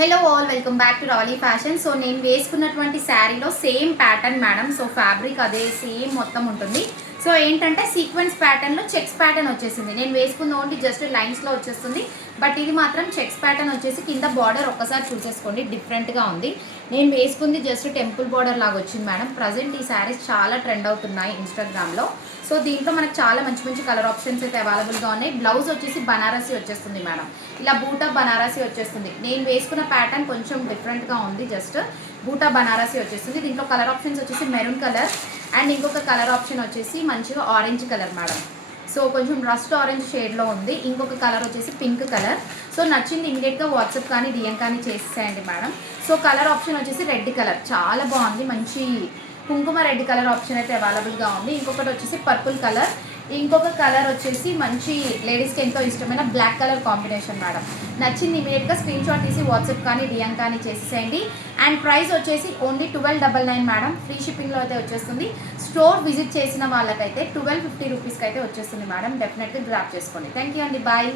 Hello all, welcome back to Ravali fashion. So నేను వేసుకున్నటువంటి శారీలో same pattern madam. So fabric అదే సేమ్ మొత్తం ఉంటుంది. సో ఏంటంటే సీక్వెన్స్ ప్యాటర్న్లో చెక్స్ ప్యాటర్న్ వచ్చేసింది. నేను వేసుకున్న ఓన్లీ జస్ట్ లైన్స్లో వచ్చేస్తుంది. బట్ ఇది మాత్రం చెక్స్ ప్యాటర్న్ వచ్చేసి కింద బార్డర్ ఒక్కసారి చూసేసుకోండి, డిఫరెంట్గా ఉంది. నేను వేసుకుంది జస్ట్ టెంపుల్ బార్డర్ లాగా వచ్చింది మేడం. ప్రజెంట్ ఈ శారీస్ చాలా ట్రెండ్ అవుతున్నాయి ఇన్స్టాగ్రామ్లో. సో దీంట్లో మనకు చాలా మంచి మంచి కలర్ ఆప్షన్స్ అయితే అవైలబుల్గా ఉన్నాయి. బ్లౌజ్ వచ్చేసి బనారసి వచ్చేస్తుంది మేడం. ఇలా బూటా బనారసి వచ్చేస్తుంది. నేను వేసుకున్న ప్యాటర్న్ కొంచెం డిఫరెంట్గా ఉంది. జస్ట్ బూటా బనారసి వచ్చేస్తుంది. దీంట్లో కలర్ ఆప్షన్స్ వచ్చేసి మెరూన్ కలర్ అండ్ ఇంకొక కలర్ ఆప్షన్ వచ్చేసి మంచిగా ఆరెంజ్ కలర్ మేడం. సో కొంచెం రస్ట్ ఆరెంజ్ షేడ్లో ఉంది. ఇంకొక కలర్ వచ్చేసి పింక్ కలర్. సో నచ్చింది ఇమీడియట్గా వాట్సాప్ కానీ డిఎం కానీ చేసేసేయండి మేడం. సో కలర్ ఆప్షన్ వచ్చేసి రెడ్ కలర్, చాలా బాగుంది. మంచి కుంకుమ రెడ్ కలర్ ఆప్షన్ అయితే అవైలబుల్గా ఉంది. ఇంకొకటి వచ్చేసి పర్పుల్ కలర్, ఇంకొక కలర్ వచ్చేసి మంచి లేడీస్కి ఎంతో ఇష్టమైన బ్లాక్ కలర్ కాంబినేషన్ మేడం. నచ్చింది ఇమీడియట్గా స్క్రీన్ షాట్ తీసి వాట్సాప్ కానీ డిఎం కానీ చేసేసేయండి. అండ్ ప్రైస్ వచ్చేసి ఓన్లీ 1299 మేడం. ఫ్రీ షిప్పింగ్లో అయితే వచ్చేస్తుంది. స్టోర్ విజిట్ చేసిన వాళ్ళకైతే 1250 రూపీస్కి అయితే వచ్చేస్తుంది మేడం. డెఫినెట్గా గ్రాప్ చేసుకోండి. థ్యాంక్ యూ అండి, బాయ్.